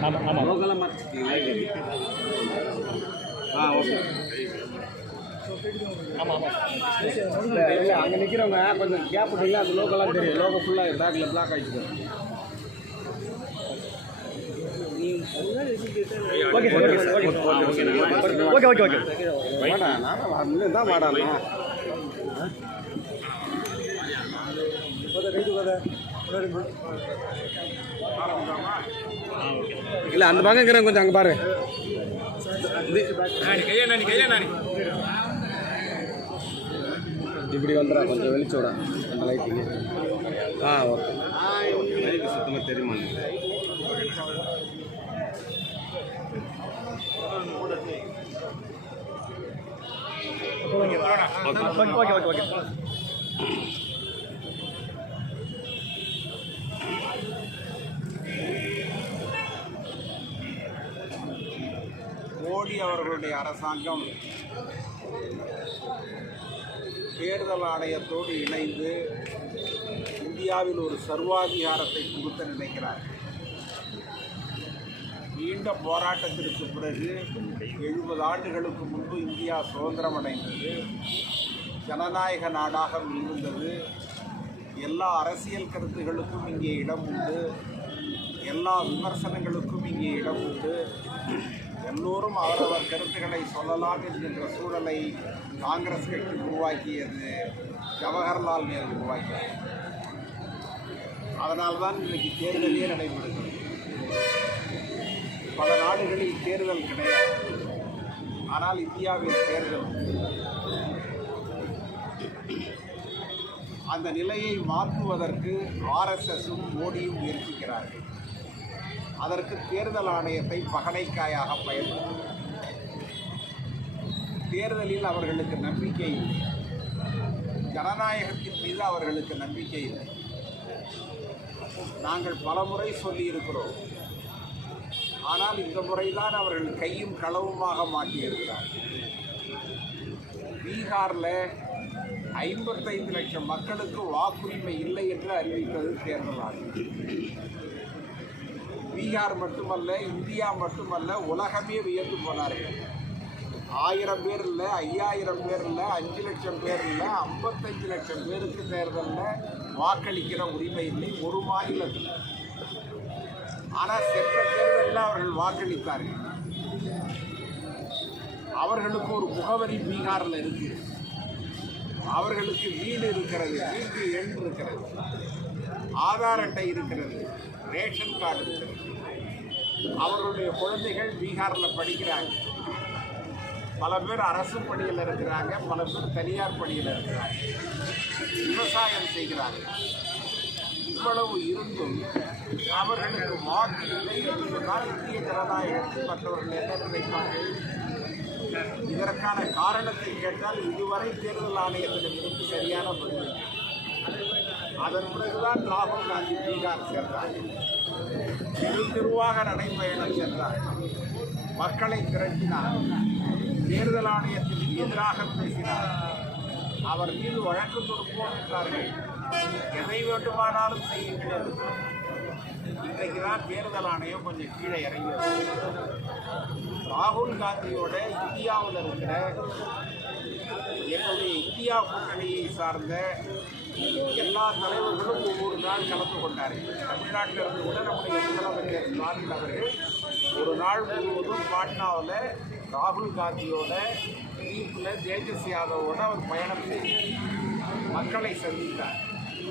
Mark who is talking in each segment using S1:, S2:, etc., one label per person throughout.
S1: ஆமாம் ஆமாம்
S2: லோக்கலாக ஆ ஓகே.
S1: ஆமாம்
S2: இல்லை இல்லை அங்கே நிற்கிறவங்க கொஞ்சம் கேப் விட்டீங்களா அந்த லோக்கெல்லாம் தெரியும். லோக்கல் ஃபுல்லாக பேக்கில் பிளாக் ஆகிடுச்சு
S1: okay sir okay sir okay okay okay.
S2: வாடா நான் இன்னும் தான் வாடாண்ணா இல்லை அந்த பக்கம் இருக்கிறவங்க கொஞ்சம் அங்கே பாரு. இப்படி வந்துடா கொஞ்சம் வெளிச்சோட அந்த லைட்டிங்க ஆ ஓகே சுத்தமாக தெரியுமா
S1: ஓகே ஓகே ஓகே ஓகே.
S3: அவர்களுடைய அரசாங்கம் தேர்தல் ஆணையத்தோடு இணைந்து இந்தியாவில் ஒரு சர்வாதிகாரத்தை புகுத்த நினைக்கிறார். நீண்ட போராட்டத்திற்கு பிறகு எழுபது ஆண்டுகளுக்கு முன்பு இந்தியா சுதந்திரம் அடைந்தது. ஜனநாயக நாடாக இருந்தது. எல்லா அரசியல் கருத்துகளுக்கும் இங்கே இடம் உண்டு. எல்லா விமர்சனங்களுக்கும் இங்கே இடம் உண்டு. எல்லோரும் அவரவர் கருத்துக்களை சொல்லலாம் என்கின்ற சூழலை காங்கிரஸ் கட்சி உருவாக்கியது ஜவஹர்லால் நேரு உருவாக்கியது. அதனால்தான் இன்றைக்கு தேர்தலே நடைபெறுகிறது பல நாடுகளில் தேர்தல் கிடையாது. ஆனால் இந்தியாவில் தேர்தல் அந்த நிலையை மாற்றுவதற்கு ஆர்எஸ்எஸும் மோடியும் முயற்சிக்கிறார்கள். அதற்கு தேர்தல் ஆணையத்தை பகடைக்காயாக பயன்படுத்தும். தேர்தலில் அவர்களுக்கு நம்பிக்கை இல்லை. ஜனநாயகத்தின் மீது அவர்களுக்கு நம்பிக்கை இல்லை. நாங்கள் பலமுறை சொல்லியிருக்கிறோம். ஆனால் இந்த முறைதான் அவர்கள் கையும் களவுமாக மாற்றியிருக்கிறார். பீகாரில் ஐம்பத்தைந்து லட்சம் மக்களுக்கு வாக்குரிமை இல்லை என்று அறிவித்தது தேர்தல் ஆணையம். பீகார் மட்டுமல்ல இந்தியா மட்டுமல்ல உலகமே வியந்து போனார்கள். ஆயிரம் பேர் இல்லை ஐயாயிரம் பேர் இல்லை அஞ்சு லட்சம் பேர் இல்லை ஐம்பத்தஞ்சு லட்சம் பேருக்கு தேர்தலில் வாக்களிக்கிற உரிமை இல்லை ஒரு மாநிலத்தில். ஆனால் சென்ற தேர்தலில் அவர்கள் வாக்களித்தார்கள். அவர்களுக்கு ஒரு முகவரி பீகாரில் இருக்கு. அவர்களுக்கு வீடு இருக்கிறது வீட்டு எண் இருக்கிறது ஆதார் அட்டை இருக்கிறது ரேஷன் கார்டு இருக்கிறது. அவர்களுடைய குழந்தைகள் பீகாரில் படிக்கிறாங்க. பல பேர் அரசு பணியில் இருக்கிறாங்க பல பேர் தனியார் பணியில் இருக்கிறாங்க. விவசாயம் செய்கிறாங்க. இவ்வளவு இருந்தும் அவர்களுக்கு வாக்கு இல்லை என்று சொன்னால் இந்திய ஜனநாயகத்தில் மற்றவர்கள் என்ன நினைப்பார்கள்? இதற்கான காரணத்தை கேட்டால் இதுவரை தேர்தல் ஆணையத்திடமிருந்து சரியான பதில் அதன் பிறகுதான் ராகுல் காந்தி பீகார் சென்றார். திரு தெருவாக நடைபயணம் சென்றார். மக்களை திரட்டினார். தேர்தல் ஆணையத்திற்கு எதிராக பேசினார். அவர் மீது வழக்கு தொடுப்போம் என்றார்கள். எதை வேண்டுமானாலும் செய்யுங்கள். இன்றைக்கு தான் தேர்தல் ஆணையம் கொஞ்சம் கீழே இறங்கியது. ராகுல் காந்தியோட இந்தியாவில் இருக்கிற என்னுடைய இந்தியா கூட்டணியை சார்ந்த எல்லா தலைவர்களும் ஒவ்வொரு நாள் கலந்து கொண்டார்கள். தமிழ்நாட்டில் இருந்து கூட நம்முடைய முதலமைச்சர் ஸ்டாலின் அவர்கள் ஒரு நாள் முழுவதும் பாட்னாவில் ராகுல் காந்தியோட தீப்பில் தேஜஸ் யாதவோட அவர் பயணம் செய்தார் மக்களை சந்தித்தார்.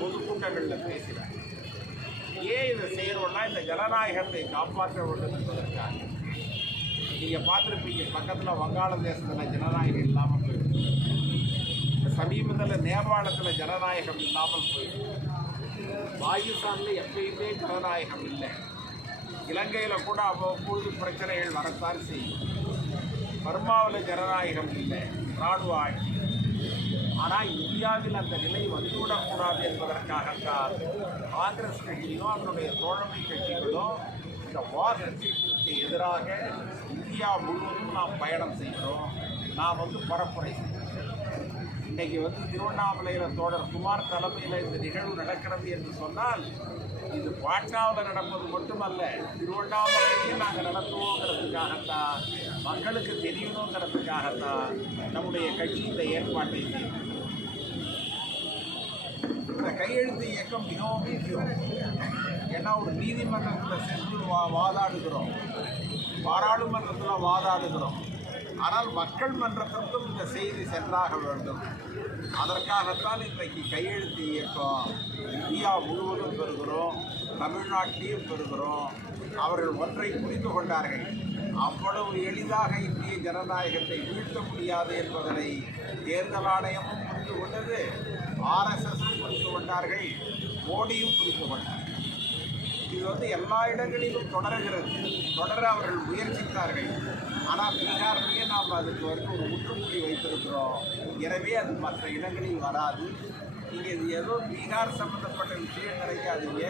S3: பொதுக்கூட்டங்களில் பேசினார். ஏன் இதை செய்கிறோம்னா இந்த ஜனநாயகத்தை காப்பாற்ற வேண்டும் என்பதற்காக. நீங்கள் பார்த்துருப்பீங்க பக்கத்தில் வங்காளதேசத்தில் ஜனநாயகம் இல்லாமல் போயிருக்கு சமீபத்தில் நேபாளத்தில் ஜனநாயகம் இல்லாமல் போயிடுது பாகிஸ்தானில் எப்பயுமே ஜனநாயகம் இல்லை. இலங்கையில் கூட அவ்வப்பொழுது பிரச்சனைகள் வரத்தான் செய்யும். பர்மாவில் ஜனநாயகம் இல்லை. இராணுவ ஆட்சி ஆனால் இந்தியாவில் அந்த நிலை வந்துவிடக்கூடாது என்பதற்காகத்தான் காங்கிரஸ் கட்சியும் அதனுடைய தோழமை கட்சிகளும் இந்த வாக்குக்கு எதிராக இந்தியா முழுவதும் நாம் பயணம் செய்கிறோம். நாம் வந்து பரப்புரை செய்கிறோம். இன்னைக்கு வந்து திருவண்ணாமலையில் தோழர் குமார் தலைமையில் இந்த நிகழ்வு நடக்கிறது என்று சொன்னால் இது பாட்னாவில் நடப்பது மட்டுமல்ல திருவண்ணாமலையிலையும் நாங்கள் நடத்துவோங்கிறதுக்காகத்தான் மக்களுக்கு தெரியணுங்கிறதுக்காகத்தான் நம்முடைய கட்சி இந்த ஏற்பாட்டை இந்த கையெழுத்து இயக்கம் மிகவும் முக்கியம். ஏன்னா ஒரு நீதிமன்றத்தில் சென்று வா வாதாடுகிறோம். பாராளுமன்றத்தில் வாதாடுகிறோம். ஆனால் மக்கள் மன்றத்திற்கும் இந்த செய்தி சென்றாக வேண்டும். அதற்காகத்தான் இன்றைக்கு கையெழுத்து இயக்கம். இந்தியா முழுவதும் பெறுகிறோம். தமிழ்நாட்டிலையும் பெறுகிறோம். அவர்கள் ஒன்றை புரிந்து கொண்டார்கள். அவ்வளவு எளிதாக இந்திய ஜனநாயகத்தை வீழ்த்த முடியாது என்பதனை தேர்தல் ஆணையமும் புரிந்து கொண்டது. ஆர்எஸ்எஸும் புரிந்து கொண்டார்கள். மோடியும் புரிந்து கொண்டார். இது வந்து எல்லா இடங்களிலும் தொடர்கிறது. தொடர அவர்கள் முயற்சித்தார்கள். ஆனால் பீகாரிலேயே நாம் அதுக்கு வந்து ஒரு முற்றுப்புள்ளி வைத்திருக்கிறோம். எனவே அது மற்ற இடங்களில் வராது. நீங்கள் இது ஏதோ பீகார் சம்பந்தப்பட்ட விஷயம் கிடைக்காதீங்க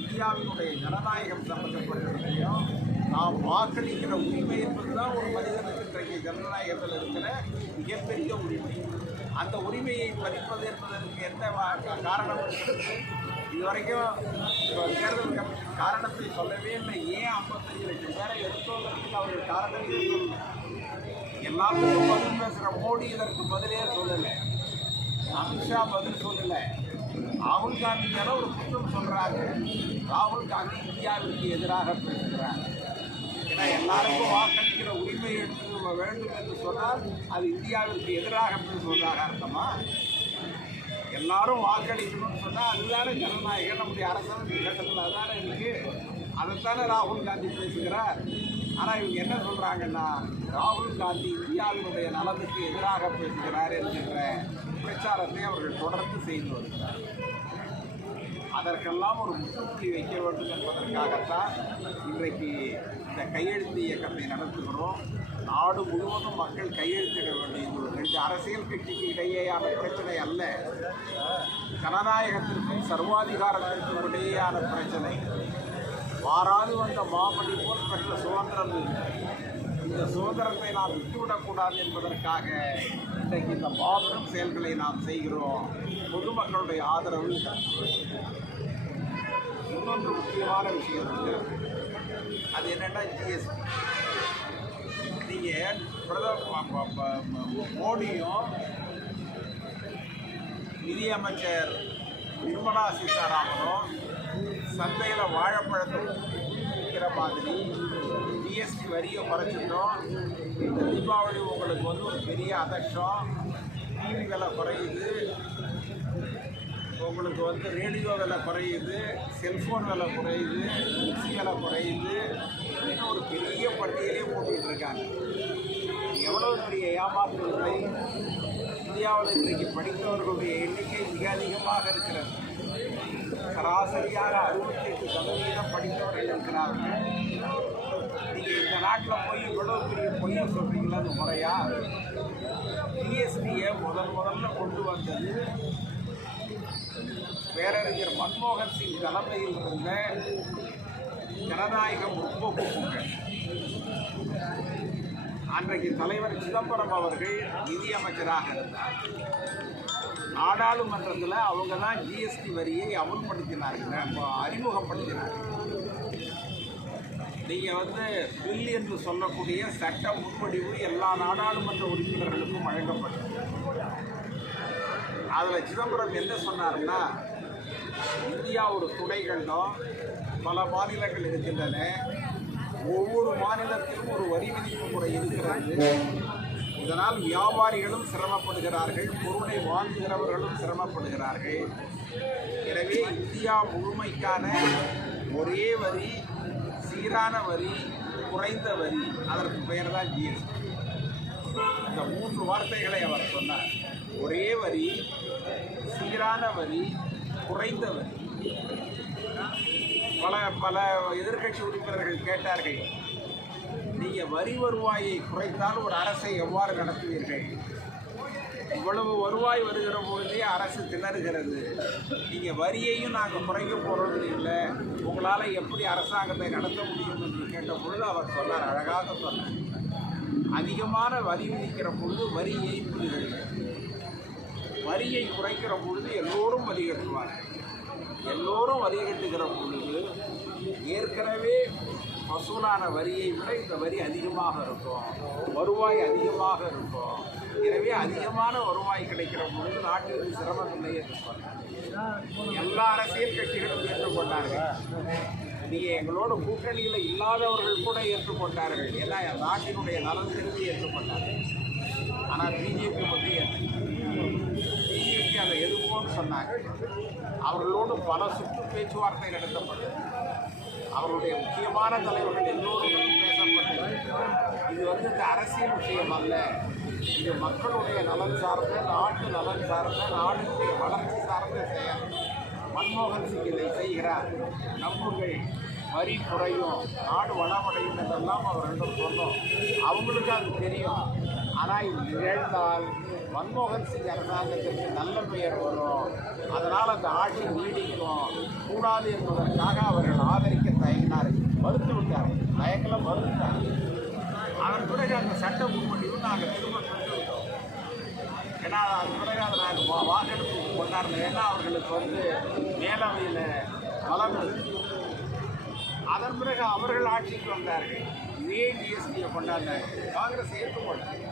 S3: இந்தியாவினுடைய ஜனநாயகம் சம்பந்தப்பட்ட விஷயம் நாம் வாக்களிக்கிற உரிமை என்பதுதான் ஒரு மனிதனுக்கு இன்றைக்கு ஜனநாயகத்தில் இருக்கிற மிகப்பெரிய உரிமை. அந்த உரிமையை பறிப்பது என்பதற்கு எந்த காரணம் இருக்கிறது இதுவரைக்கும் இப்போ தேர்தல் கமிஷன் காரணத்தை சொல்லவே இல்லை. ஏன் ஐம்பத்தஞ்சு லட்சம் பேரை எடுத்தோங்கிறதுக்கு அவர்கள் காரணத்தை எல்லாத்துக்கும் பதில் பேசுகிற மோடி இதற்கு பதிலே சொல்லலை. அமித்ஷா பதில் சொல்லலை. ராகுல் காந்தி மேலே ஒரு குற்றம் சொல்கிறாங்க ராகுல் காந்தி இந்தியாவிற்கு எதிராக பேசுகிறாங்க ஏன்னா எல்லாருக்கும் வாக்களிக்கிற உரிமை எடுத்து வேண்டும் என்று சொன்னால் அது இந்தியாவிற்கு எதிராக பேசுவதாக அர்த்தமா? எல்லாரும் வாக்களிக்கணும்னு சொன்னால் அதுதானே ஜனநாயகம். நம்முடைய அரசாங்கம் கட்டத்தில் அதானே இருக்கு. அதைத்தானே ராகுல் காந்தி பேசுகிறார். ஆனால் இவங்க என்ன சொல்கிறாங்கன்னா ராகுல் காந்தி இந்தியாவினுடைய நலனுக்கு எதிராக பேசுகிறார் என்கின்ற பிரச்சாரத்தை அவர்கள் தொடர்ந்து செய்து வருகிறார். அதற்கெல்லாம் ஒரு முற்றுப்புள்ளி வைக்க வேண்டும் என்பதற்காகத்தான் இன்றைக்கு இந்த கையெழுத்து இயக்கத்தை நடத்துகிறோம். நாடு முழுவதும் மக்கள் கையெழுத்திட வேண்டும் ரெண்டு அரசியல் கட்சிக்கு இடையேயான பிரச்சனை அல்ல. ஜனநாயகத்திற்கும் சர்வாதிகாரத்திற்கும் இடையேயான பிரச்சனை. மாறாது வந்த மாமணி போல் பெற்ற சுதந்திரம். இந்த சுதந்திரத்தை நாம் விட்டுவிடக்கூடாது என்பதற்காக இன்றைக்கு இந்த மாபெரும் செயல்களை நாம் செய்கிறோம். பொதுமக்களுடைய ஆதரவு இன்னொன்று முக்கியமான விஷயம் இருக்கிறது அது என்னென்னா ஜிஎஸ்டி நீங்கள் பிரதம மோடியும் நிதியமைச்சர் நிர்மலா சீதாராமனும் சந்தையில் வாழைப்பழத்தை விற்கிற மாதிரி ஜிஎஸ்டி வரியை குறைச்சிட்டோம். இந்த தீபாவளி உங்களுக்கு வந்து ஒரு பெரிய அதட்சம் டிவி விலை குறையுது. உங்களுக்கு வந்து ரேடியோ விலை குறையுது செல்ஃபோன் விலை குறையுது மிக்சி விலை குறையுது. அப்படின்னு ஒரு பெரிய பட்டியலே போட்டுக்கிட்டு இருக்காங்க எவ்வளோ பெரிய ஏமாற்று இல்லை இந்தியாவில் இன்றைக்கு படித்தவர்களுடைய எண்ணிக்கை மிக அதிகமாக இருக்கிறது. சராசரியாக அறுபத்தி எட்டு சதவீதம் படித்தவர்கள் இருக்கிறார்கள். நீங்கள் இந்த நாட்டில் போய் இவ்வளோ பெரிய பொய்யை சொல்கிறீங்களா அது முறையா? ஜிஎஸ்டியை முதல் முதல்ல கொண்டு வந்தது மன்மோகன் சிங் தலைமையில் இருந்த ஜனநாயக முற்போக்கு கூட்டணி அன்றைக்கு தலைவர் சிதம்பரம் அவர்கள் நிதியமைச்சராக இருந்தார். நாடாளுமன்றத்தில் அவங்க தான் ஜிஎஸ்டி வரியை அமல்படுத்தினார்கள் அறிமுகப்படுத்தினார்கள். நீங்கள் வந்து பில் என்று சொல்லக்கூடிய சட்ட முன்வடிவு எல்லா நாடாளுமன்ற உறுப்பினர்களுக்கும் வழங்கப்பட்டது. அதில் சிதம்பரம் என்ன சொன்னாருன்னா இந்தியாவோட துணைகள் தான் பல மாநிலங்கள் இருக்கின்றன. ஒவ்வொரு மாநிலத்திலும் ஒரு வரி விதிப்பு முறை இருக்கிறது. இதனால் வியாபாரிகளும் சிரமப்படுகிறார்கள் பொருளை வாங்குகிறவர்களும் சிரமப்படுகிறார்கள். எனவே இந்தியா முழுமைக்கான ஒரே வரி சீரான வரி குறைந்த வரி அதற்கு பெயர் தான் ஜிஎஸ்டி இந்த மூன்று வார்த்தைகளை அவர் சொன்னார். ஒரே வரி சீரான வரி குறைந்தவர். பல பல எதிர்க்கட்சி உறுப்பினர்கள் கேட்டார்கள் நீங்கள் வரி வருவாயை குறைத்தால் ஒரு அரசை எவ்வாறு நடத்துவீர்கள்? இவ்வளவு வருவாய் வருகிற பொழுதே அரசு திணறுகிறது. நீங்கள் வரியையும் நாங்கள் குறைக்க போகிறது இல்லை உங்களால் எப்படி அரசாங்கத்தை நடத்த முடியும்? என்று கேட்ட பொழுது அவர் சொன்னார் அழகாக சொன்னார். அதிகமான வரி விதிக்கிற பொழுது வரி ஏய்ப்புகள் வரியை குறைக்கிற பொழுது எல்லோரும் வரிகட்டுவார்கள் எல்லோரும் வரிகட்டுகிற பொழுது ஏற்கனவே வசூலான வரியை விட இந்த வரி அதிகமாக இருக்கும். வருவாய் அதிகமாக இருக்கும். எனவே அதிகமான வருவாய் கிடைக்கிற பொழுது நாட்டிற்கு சிரமம் இல்லை என்று சொன்னார் எல்லா அரசியல் கட்சிகளும் ஏற்றுக்கொண்டார்கள் நீங்கள் எங்களோட கூட்டணியில் இல்லாதவர்கள் கூட ஏற்றுக்கொண்டார்கள் எல்லாம் என் நாட்டினுடைய நலன் கருதி ஏற்றுக்கொண்டார்கள் ஆனால் பிஜேபி மட்டும் ஏற்றுக்கொண்டார்கள் பிஜேபி அதை எதுவோன்னு சொன்னாங்க. அவர்களோடு பல சுற்று பேச்சுவார்த்தை நடத்தப்பட்டது. அவருடைய முக்கியமான தலைவர்கள் எல்லோரும் பேசப்பட்டது. இது வந்து இந்த அரசியல் விஷயம் அல்ல. இது மக்களுடைய நலன் சார்ந்த நாட்டு நலன் சார்ந்த நாடுடைய வளர்ச்சி சார்ந்த செயல். மன்மோகன் சிங் இதை செய்கிறார். நம்புங்கள் வரி குறையும் நாடு வளமடையும் என்றெல்லாம் அவர்களிடம் சொன்னோம். அவங்களுக்கு அது தெரியும். ஆனால் இது நிகழ்ந்தால் மன்மோகன் சிங் அரசாங்கத்திற்கு நல்ல பெயர் வரும். அதனால் அந்த ஆட்சி நீடிக்கும். கூடாது என்பதற்காக அவர்கள் ஆதரிக்க தயங்கினார்கள். மறுத்து விட்டார் தயங்கல மறுத்துட்டார் அதன் பிறகு அந்த சட்ட முன்மொழிவு நாங்கள் திரும்ப கொண்டு விட்டோம் ஏன்னா அதன் பிறகு அதை நாங்கள் வா வாக்கெடுப்பு கொண்டாடல. ஏன்னா அவர்களுக்கு வந்து மேலவையில் பலம் அதன் பிறகு அவர்கள் ஆட்சிக்கு வந்தார்கள். இதே ஜிஎஸ்டியை கொண்டாந்தாங்க காங்கிரஸ் ஏற்றுக்கொண்டாங்க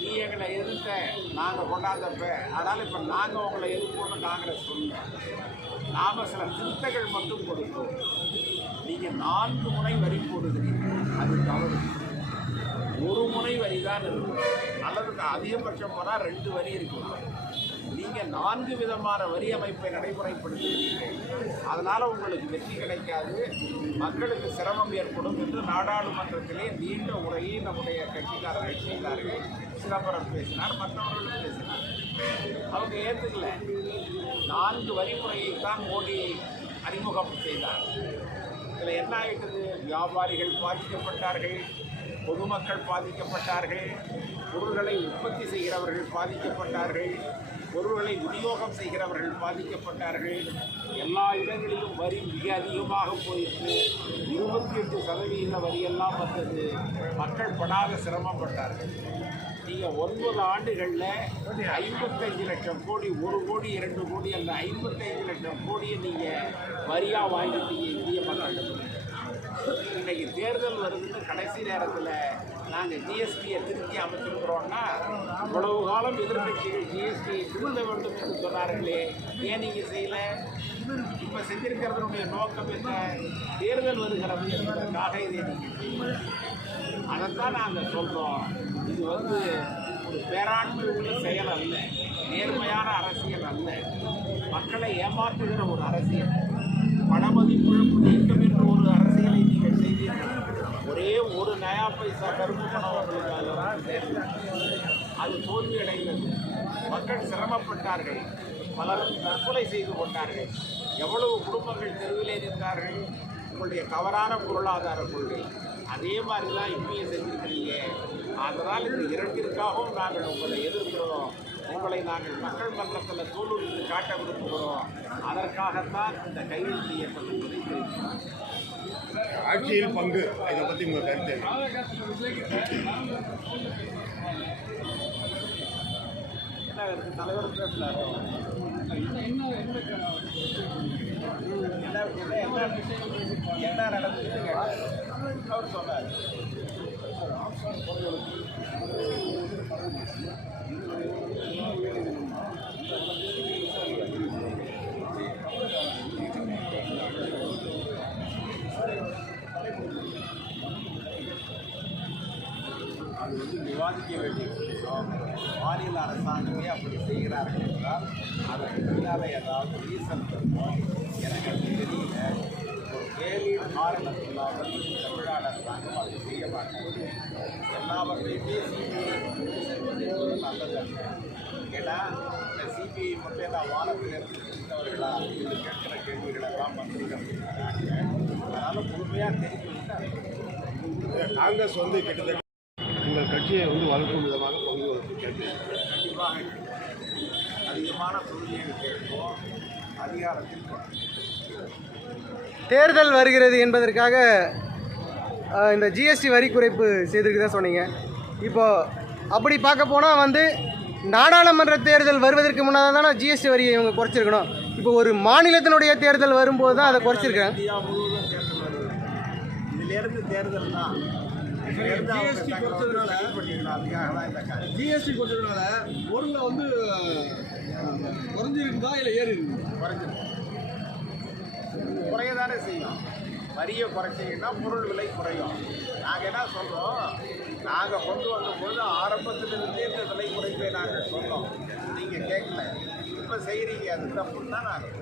S3: நீ எங்களை எதிர்த்த நாங்கள் கொண்டாந்தப்ப அதனால் இப்போ நாங்கள் உங்களை எதிர்ப்போம்னு காங்கிரஸ் சொன்னோம் நாம் சில திருத்தங்கள் மட்டும் கொடுத்தோம். நீங்கள் நான்கு முனை வரி போடுகிறீங்க. அது தவறு. ஒரு முனை வரி தான் இருக்கும் நல்லதுக்கு அதிகபட்சம் போனால் ரெண்டு வரி இருக்கலாம். நீங்கள் நான்கு விதமான வரி அமைப்பை நடைமுறைப்படுத்துகிறீர்கள். அதனால் உங்களுக்கு வெற்றி கிடைக்காது. மக்களுக்கு சிரமம் ஏற்படும் என்று நாடாளுமன்றத்திலே நீண்ட உரையை நம்முடைய கட்சிக்காரர்கள் செய்தார்கள் சிதம்பரம் பேசினார் மற்றவர்களும் பேசினார். அவங்க ஏற்றுக்கல நான்கு வரிமுறையைத்தான் மோடி அறிமுகம் செய்தார். இதில் என்ன ஆயிட்டது? வியாபாரிகள் பாதிக்கப்பட்டார்கள் பொதுமக்கள் பாதிக்கப்பட்டார்கள் பொருள்களை உற்பத்தி செய்கிறவர்கள் பாதிக்கப்பட்டார்கள். பொருள்களை விநியோகம் செய்கிறவர்கள் பாதிக்கப்பட்டார்கள். எல்லா இடங்களிலும் வரி மிக அதிகமாக போயிட்டு இருபத்தி எட்டு சதவீத வரியெல்லாம் வந்தது. மக்கள் படாத சிரமப்பட்டார்கள். நீங்கள் ஒன்பது ஆண்டுகளில் ஐம்பத்தஞ்சு லட்சம் கோடி ஒரு கோடி இரண்டு கோடி அல்ல ஐம்பத்தஞ்சு லட்சம் கோடியை நீங்கள் வரியாக வாங்கிட்டீங்க இந்திய மக்கள் இன்றைக்கு தேர்தல் வருதுன்னு கடைசி நேரத்தில் நாங்கள் ஜிஎஸ்டியை திருத்தி அமைச்சிருக்கிறோம்னா இவ்வளவு காலம் எதிர்கட்சிகள் ஜிஎஸ்டியை திருந்த வேண்டும் என்று சொன்னார்களே. ஏன் நீங்கள் செய்யலை? இப்போ செஞ்சிருக்கிறதனுடைய நோக்கம் என்ன? தேர்தல் வருகிறது என்பதற்காக இதை நீங்கள் அதைத்தான் நாங்கள் சொல்கிறோம் இது வந்து ஒரு பேராண்மை உள்ள செயல் அல்ல நேர்மையான அரசியல் அல்ல. மக்களை ஏமாற்றுகிற ஒரு அரசியல். பணமதிப்பிழப்பு நீக்கம் ஒரே ஒரு நயா பைசா கருப்பு பணம் அவர்களுக்கு அதில் அது தோல்வி அது தோல்வியடைந்தது. மக்கள் சிரமப்பட்டார்கள். பலரும் தற்கொலை செய்து கொண்டார்கள். எவ்வளவு குடும்பங்கள் தெருவிலே நின்றார்கள் உங்களுடைய தவறான பொருளாதார கொள்கை. அதே மாதிரி தான் இப்பயும் செஞ்சிருக்கிறீங்க. அதனால் இந்த இரண்டிற்காகவும் நாங்கள் உங்களை எதிர்க்கிறோம். உங்களை நாங்கள் மக்கள் மன்றத்தில் தோல்விக்கு காட்ட விரும்புகிறோம். அதற்காகத்தான் இந்த கையெழுத்து இயக்கம் என்பதை தெரிவிக்கிறோம்
S1: ஆட்சியில் பங்கு இதை பற்றி உங்கள் கருத்து என்ன?
S3: தலைவர் பேசுனாரு என்ன என்ன அவர் சொன்னார் மாநில அரசாங்கமே அப்படி செய்கிறார்கள் என்றால் அதற்கு பின்னால் ஏதாவது ரீசன் இருக்கும்? எனக்கு அது தெரியல. ஒரு கேள்வி காரணம் இல்லாமல் தமிழ்நாடு அரசாங்கம் அதை செய்ய மாட்டாங்க எல்லாவற்றையுமே சிபிஐ செல்வது நல்லது அல்ல. ஏன்னா இந்த சிபிஐ மட்டும் எல்லாம் வானத்தில் இருந்தவர்களா இது கேட்கிற கேள்விகளெல்லாம் மக்களிடம் இருக்கிறாங்க அதனால் முழுமையாக தெரிஞ்சு
S1: காங்கிரஸ் வந்து கிட்டத்தட்ட உங்கள் கட்சியை வந்து வளர்க்கும் விதமாக
S3: கண்டிப்பாக அதிகமான தொழில்கள் அதிகாரத்தில்
S2: தேர்தல் வருகிறது என்பதற்காக இந்த ஜிஎஸ்டி வரி குறைப்பு செய்திருக்குதான் சொன்னீங்க. இப்போது அப்படி பார்க்க போனால் வந்து
S4: நாடாளுமன்ற தேர்தல் வருவதற்கு முன்னால் தானே ஜிஎஸ்டி வரியை இவங்க குறைச்சிருக்கணும். இப்போ ஒரு மாநிலத்தினுடைய தேர்தல் வரும்போது தான் அதை குறைச்சிருக்காங்க
S3: இதிலேருந்து தேர்தல் தான். ஜிஎஸ்டி அவங்க
S1: குறைச்சதுனால-
S3: அதுக்காக தான்
S1: ஜிஎஸ்டி கொடுத்ததுனால பொருளை வந்து குறைஞ்சிருக்குதா இல்லை ஏறி இருக்குதா
S3: குறைஞ்சிரும் குறைய தானே செய்யும். வரியை குறைச்சிங்கன்னா பொருள் விலை குறையும். நாங்கள் என்ன சொல்கிறோம் நாங்கள் கொண்டு வந்தபோது ஆரம்பத்திலிருந்தே இந்த விலை குறைப்பை நாங்கள் சொன்னோம். நீங்கள் கேட்கல. இப்போ செய்கிறீங்க அது தப்புன்னு தான் நாங்கள்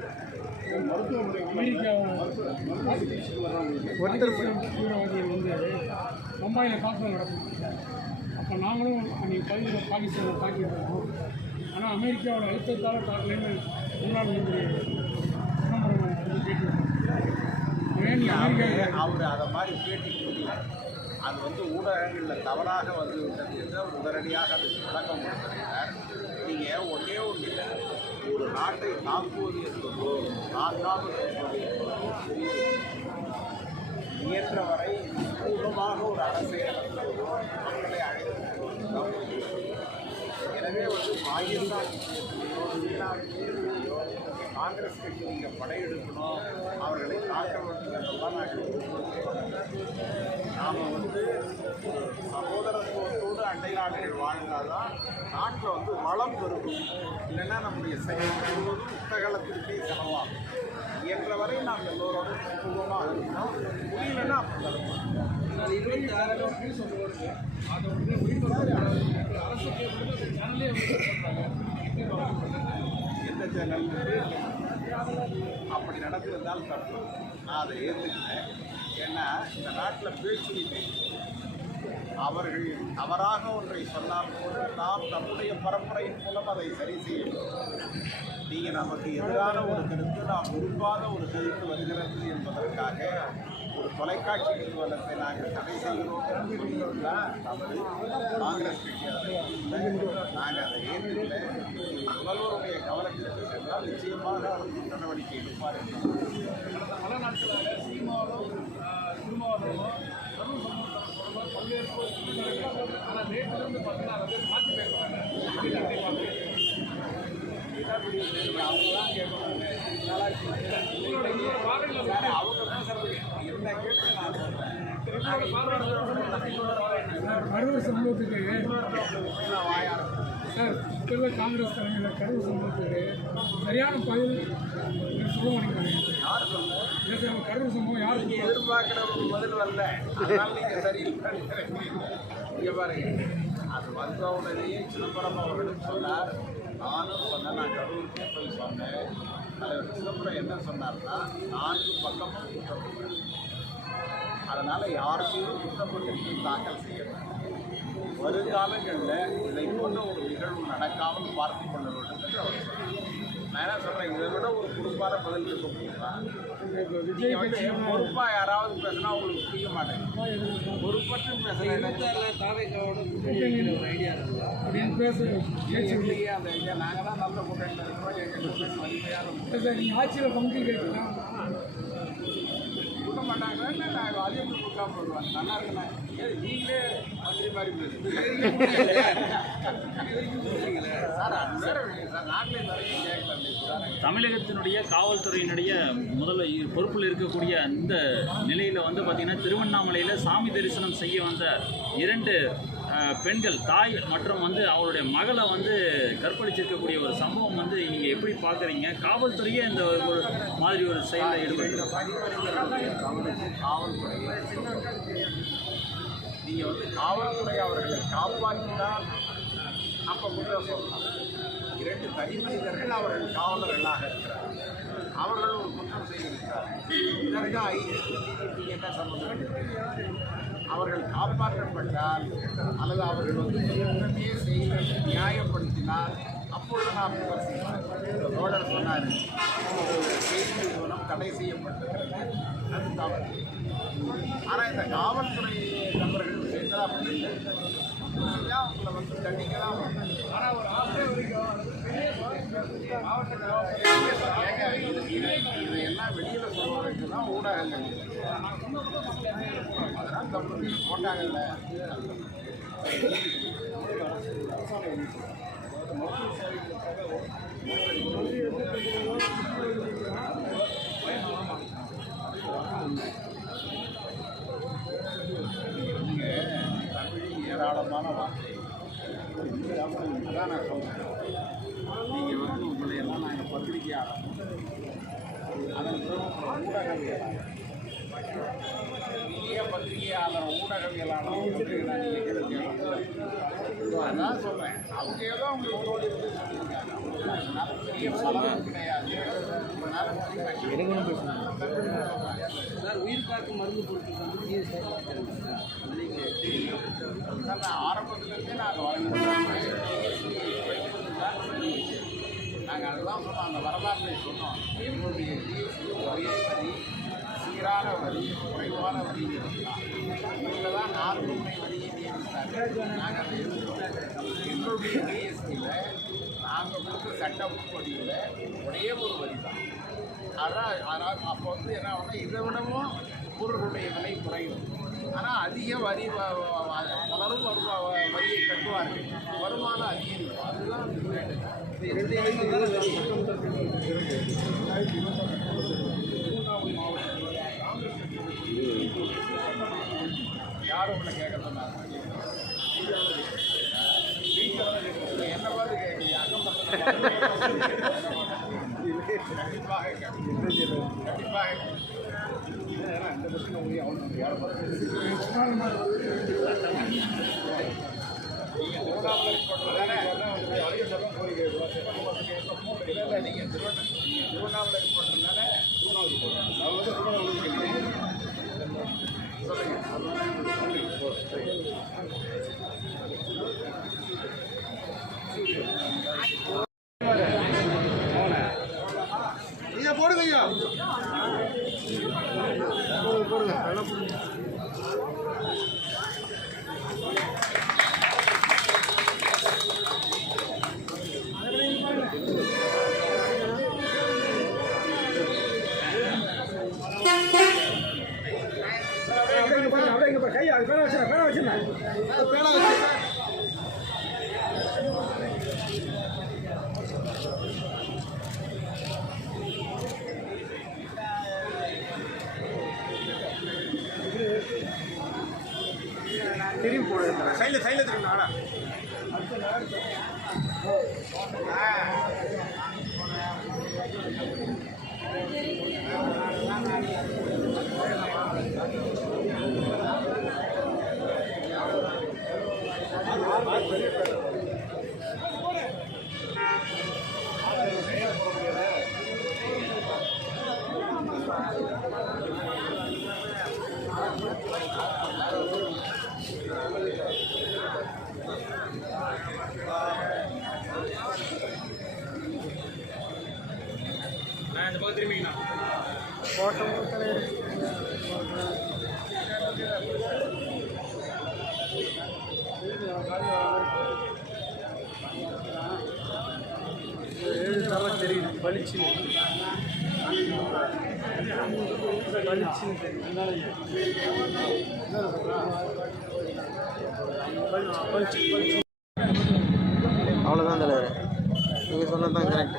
S4: ஒருத்தர்
S5: தீவிரவாதிகள் வந்து பம்பாயில் தாக்குதல் நடக்கும் அப்போ நாங்களும் அன்றைக்கி பதினஞ்சு பாகிஸ்தானை தாக்கியிருந்தோம் ஆனால் அமெரிக்காவோட அழுத்தத்தால் தாக்கலைன்னு முன்னாள் வந்து அமெரிக்கா
S3: அவர் அதை மாதிரி பேட்டி கொடுக்கல அது வந்து ஊடகங்களில் தவறாக வந்து விட்டது என்று அவர் உடனடியாக அதுக்கு விளக்கம் கொடுத்திருக்கிறார் நீங்கள் ஒன்றே ஒன்று இல்லை ஒரு நாட்டை தாக்குவது என்பதோ தாக்காமல் இருப்பது என்பதோ இயன்றவரை சுமூகமாக ஒரு அரசை நடத்துவதோ மக்களை அழைத்து எனவே வந்து பாகிஸ்தான் விஷயத்திலேயோ சீனா விஷயத்திலேயோ காங்கிரஸ் கட்சி நீங்கள் படையெடுக்கணும். அவர்களை தாக்க வேண்டும் என்றெல்லாம் நாங்கள் நாம் வந்து ஒரு அண்டை நாடுகள் வாழ்ந்தாதான் நாட்டில் வந்து வளம் பெருகும் இல்லைன்னா நம்முடைய செயல் முழுவதும் புத்தகலத்திற்கே செலவாகும். இயன்றவரை நாம் எல்லோரோடும் சுமூகமாக இருக்கணும் முடியலன்னா அப்படி தருவோம் எந்த சேனல் அப்படி நடந்திருந்தால் தப்பு. நான் அதை ஏற்றுக்கிறேன் ஏன்னா இந்த நாட்டில் பேச்சுரிமை அவர்கள் தவறாக ஒன்றை சொன்னால் போது நாம் நம்முடைய பரம்பரையின் மூலம் அதை சரி செய்ய நீங்கள் நமக்கு எதிரான ஒரு கருத்து நாம் விரும்பாத ஒரு கருத்து வருகிறது என்பதற்காக ஒரு தொலைக்காட்சி நிறுவனத்தை நாங்கள் தடை செய்கிறோம் என்று காங்கிரஸ் கட்சி அதை நாங்கள் அதை ஏற்றுக்கல. முதல்வருடைய கவனத்திற்கு சென்றால் நிச்சயமாக அவர் நடவடிக்கை எடுப்பார் என்று.
S5: கடந்த பல நாட்களாக சீமாவும் திருமாவளவனும் தொடர்பாக பல்வேறு போராட்டங்கள் பார்த்தீங்கன்னா அதை மாற்றி பேசுகிறாங்க
S3: அவங்க தான் கேட்கணும்
S5: உங்களோட உங்களோட பார்வையில்
S3: வேற கேட்டு நான்
S5: கரூர் சம்பவத்துக்கு சார் இப்போ காங்கிரஸ் தலைமையில் கரூர் சம்பவத்துக்கு சரியான பதில் சொல்ல மாட்டேங்கிறாங்க. கரூர் சம்பவம் யாருக்கு
S3: எதிர்பார்க்கிற ஒரு பதில் வரல. அதனால நீங்க சரியில்லை. இங்க பாருங்க. அது வந்த உடனேயே சிதம்பரம் அவர்களும் சொன்னார் நானும் சொன்னேன் நான் கரூருக்கே போய் சொன்னேன். தலைவர் சிதம்பரம் என்ன சொன்னார்னா நான்கு பக்கமும் குற்றப்பட்டு அதனால யாருக்கும் குற்றப்பத்திரிகை தாக்கல் செய்யப்படும் வருங்காலங்களில் இதை போன்ற ஒரு நிகழ்வு நடக்காமல் பார்த்து கொள்ள வேண்டும் என்று அவர் சொன்னார். நான் என்ன சொல்றேன் இதை விட ஒரு பொறுப்பான பதில் இருக்க முடியுமா? நீங்க வந்து பொறுப்பா யாராவது பேசினா உங்களுக்கு புரிய மாட்டேங்குது. பொறுப்பற்று பேசுறேன்
S5: அப்படின்னு பேச பேச்சு
S3: இல்லையே அந்த ஐயா நாங்கள் தான் நல்ல கூட்டணியில் இருக்கிறோம்
S5: இல்லை சார் நீங்கள் ஆட்சியில் பங்கு கேட்கலாம்
S3: கொடுக்க மாட்டாங்க இல்லை நாங்கள் அதே மாதிரி கொடுக்காம போடுவாங்க? நல்லா இருக்குண்ணா. ஏன் நீங்களே மந்திரி மாதிரி பேசுறீங்க சார் அது வேற சார் நாங்களே சார்
S6: தமிழகத்தினுடைய காவல்துறையினுடைய முதல்ல பொறுப்பில் இருக்கக்கூடிய இந்த நிலையில் வந்து பார்த்திங்கன்னா திருவண்ணாமலையில் சாமி தரிசனம் செய்ய வந்த இரண்டு பெண்கள் தாய் மற்றும் வந்து அவருடைய மகளை வந்து கற்பழிச்சிருக்கக்கூடிய ஒரு சம்பவம் வந்து நீங்கள் எப்படி பார்க்குறீங்க காவல்துறையே இந்த ஒரு மாதிரி ஒரு செயலில் ஈடுபட்டு
S3: நீங்கள் வந்து காவல்துறை அவர்களை காப்பாற்றினால் அப்போ குற்றம் சொல்லலாம் இரண்டு தனி மனிதர்கள் அவர்கள் காவலர்களாக இருக்கிறார் அவர்கள் ஒரு குற்றம் செய்திருக்கிறார் இதற்கு ஐடி என்ன சம்பந்தம் அவர்கள் காப்பாற்றப்பட்டால் அல்லது அவர்கள் வந்து குற்றமே செய்ய நியாயப்படுத்தினால் அப்பொழுது நாம் விமர்சிக்கலாம் தோழர் சொன்னார் செய்தி நிறுவனம் தடை செய்யப்பட்டிருக்கிறது. அது தவறு. ஆனால் இந்த காவல்துறை நண்பர்கள் செய்தால் அப்படி இல்லை. செஞ்சா அவங்களை வந்து தண்டிக்கலாம்? ஆனால் ஒரு இதையெல்லாம் வெளியில் சொல்வதற்கு தான் ஊடகங்கள் அதெல்லாம் போட்டாங்கல்ல தமிழில் ஏராளமான வார்த்தை அதான் நான் சொல்கிறேன் நீங்கள் வந்து உங்களை எல்லாம் நாங்கள் பத்திரிகையாளர் அதன் பிறகு ஊடகவியலாளர் நீங்க பத்திரிகையாளர் ஊடகவியலாளர் நான் நீங்கள் கேட்க சொல்கிறேன் அவங்க ஏதோ இருந்து சொல்லியிருக்காங்க அதனால பெரிய பலம் கிடையாது
S2: சார் உயிர் மருந்து பொருட்கள்
S3: சார் நான் ஆரம்பத்துலேருந்தே நாங்கள் வழங்கினோம் நாங்கள் அதுதான் சொன்னோம் அந்த வரலாற்றை சொன்னோம். எங்களுடைய ஒரே வரி சீரான வரி குறைவான வரி இருந்தால் இவங்க தான் நான்கு முறை வரியை நியமித்தாங்க நாங்கள் அதை எங்களுடைய ஜிஎஸ்டியில் நாங்கள் கொடுத்த சட்டப்படியில் ஒரே ஒரு வரி தான் அதான் ஆனால் அப்போ வந்து என்ன ஆகும்னா இதை விடவும் பொருளுடைய விலை குறையும். ஆனால் அதிக வரி பலரும் வரியை கட்டுவார்கள். வருமானம் அதிகரிக்கும். அதுதான் different. யாரும் உங்களை கேட்க என்ன பார்த்து கேட்குறீங்க அக்கம் கண்டிப்பாக கண்டிப்பாக ஏன்னா இந்த பிரச்சனை உங்களுக்கு அவனுக்கு யாரும்
S1: போடுங்க ஐயா போடுங்க போடுங்க நல்லா போடுங்க பேனா வச்சு
S4: திரும்பி போடுங்க அவ்வளோதான் தலைவர். நீங்கள் சொன்னது தான் கரெக்ட்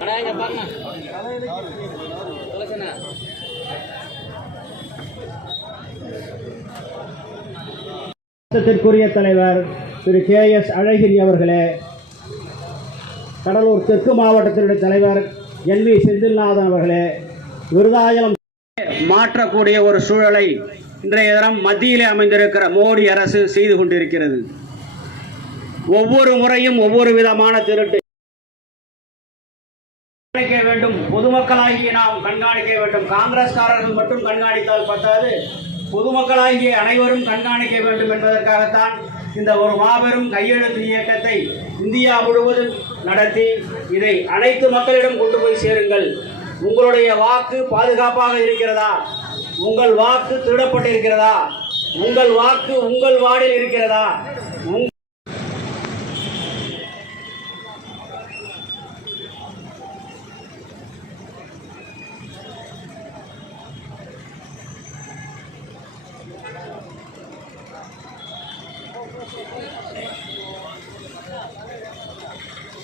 S6: அண்ணா
S2: இங்க பாருங்க
S7: தலைவர் திரு கே எஸ் அழகிரி அவர்களே கடலூர் தெற்கு மாவட்டத்தினுடைய தலைவர் என் வி செந்தில்நாதன் அவர்களே விருதாச்சலம் மாற்றக்கூடிய ஒரு சூழலை இன்றைய தினம் மத்தியிலே அமைந்திருக்கிற மோடி அரசு செய்து கொண்டிருக்கிறது. ஒவ்வொரு முறையும் ஒவ்வொரு விதமான திருட்டு. கண்காணிக்க வேண்டும். பொதுமக்களாகிய நாம் கண்காணிக்க வேண்டும். காங்கிரஸ்காரர்கள் மட்டும் கண்காணித்தால் பத்தாது. பொதுமக்களாகிய அனைவரும் கண்காணிக்க வேண்டும் என்பதற்காகத்தான் இந்த ஒரு மாபெரும் கையெழுத்து இயக்கத்தை இந்தியா முழுவதும் நடத்தி இதை அனைத்து மக்களிடம் கொண்டு போய் சேருங்கள். உங்களுடைய வாக்கு பாதுகாப்பாக இருக்கிறதா? உங்கள் வாக்கு திருடப்பட்டிருக்கிறதா? உங்கள் வாக்கு உங்கள் வார்டில் இருக்கிறதா?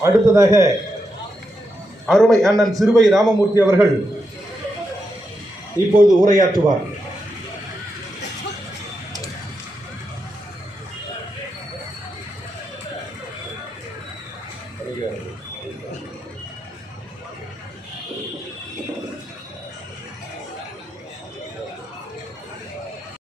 S8: அடுத்ததாக அருமை அண்ணன் சிறுவை ராமமூர்த்தி அவர்கள் இப்பொழுது உரையாற்றுவார்.